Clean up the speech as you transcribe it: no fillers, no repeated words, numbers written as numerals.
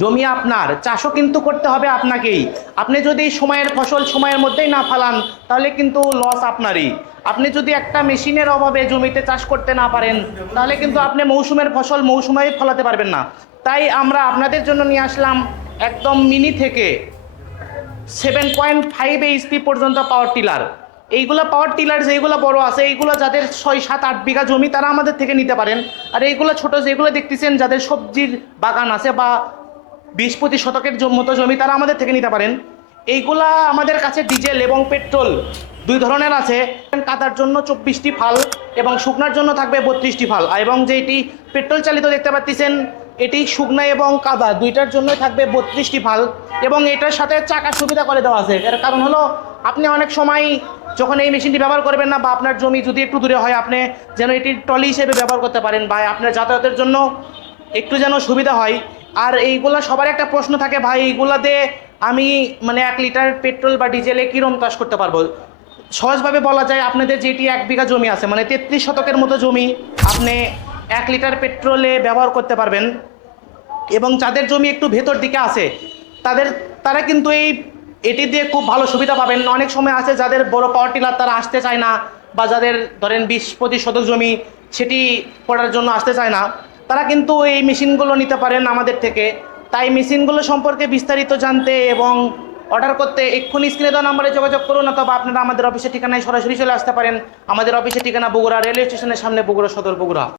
জমি আপনার, চাষও কিন্তু করতে হবে আপনাকেই। আপনি যদি সময়ের ফসল সময়ের মধ্যেই না ফলান তাহলে কিন্তু লস আপনারই। আপনি যদি একটা মেশিনের অভাবে জমিতে চাষ করতে না পারেন তাহলে কিন্তু আপনি মৌসুমের ফসল মৌসুমেই ফলাতে পারবেন না। তাই আমরা আপনাদের জন্য নিয়ে আসলাম একদম মিনি থেকে 7.5 এইচপি পর্যন্ত পাওয়ার টিলার। এইগুলো পাওয়ার টিলার যেগুলো বড় আছে এইগুলো যাদের 6, 7, 8 বিঘা জমি তারা আমাদের থেকে নিতে পারেন। আর এইগুলো ছোট যেগুলো দেখতেছেন যাদের সবজির বাগান আছে বা 20-25 শতকের মতো জমি তারা আমাদের থেকে নিতে পারেন। এইগুলা আমাদের কাছে ডিজেল এবং পেট্রোল দুই ধরনের আছে। কাদার জন্য 24টি ফাল এবং শুকনার জন্য থাকবে 32টি ফাল, এবং যেটি পেট্রোল চালিত দেখতে পাচ্ছেন এটি শুকনা এবং কাদা দুইটার জন্য থাকবে 32টি ফাল। এবং এটার সাথে চাকার সুবিধা করে দেওয়া আছে। এর কারণ হলো আপনি অনেক সময় যখন এই মেশিনটি ব্যবহার করবেন না বা আপনার জমি যদি একটু দূরে হয় আপনি যেন এটি ট্রলি হিসেবে ব্যবহার করতে পারেন বা আপনার যাতায়াতের জন্য একটু যেন সুবিধা হয়। আর এইগুলা সবার একটা প্রশ্ন থাকে, ভাই এইগুলা দিয়ে আমি মানে 1 লিটার পেট্রোল বা ডিজেলে কীরকম চাষ করতে পারবো। সহজভাবে বলা যায় আপনাদের যেটি 1 বিঘা জমি আছে মানে 33 শতকের মতো জমি আপনি 1 লিটার পেট্রোলে ব্যবহার করতে পারবেন। এবং যাদের জমি একটু ভেতর দিকে আছে তারা কিন্তু এটি দিয়ে খুব ভালো সুবিধা পাবেন। অনেক সময় আছে যাদের বড় পাওয়ার টিলার তারা আসতে চায় না, বা যাদের ধরেন 20-25 শতক জমি সেটি করার জন্য আসতে চায় না, তারা কিন্তু এই মেশিনগুলো নিতে পারেন আমাদের থেকে। তাই মেশিনগুলো সম্পর্কে বিস্তারিত জানতে এবং অর্ডার করতে এক্ষুনি স্ক্রিনে দেওয়া নাম্বারে যোগাযোগ করুন, অথবা আপনারা আমাদের অফিসের ঠিকানায় সরাসরি চলে আসতে পারেন। আমাদের অফিসের ঠিকানা বগুড়া রেলওয়ে স্টেশনের সামনে, বগুড়া সদর, বগুড়া।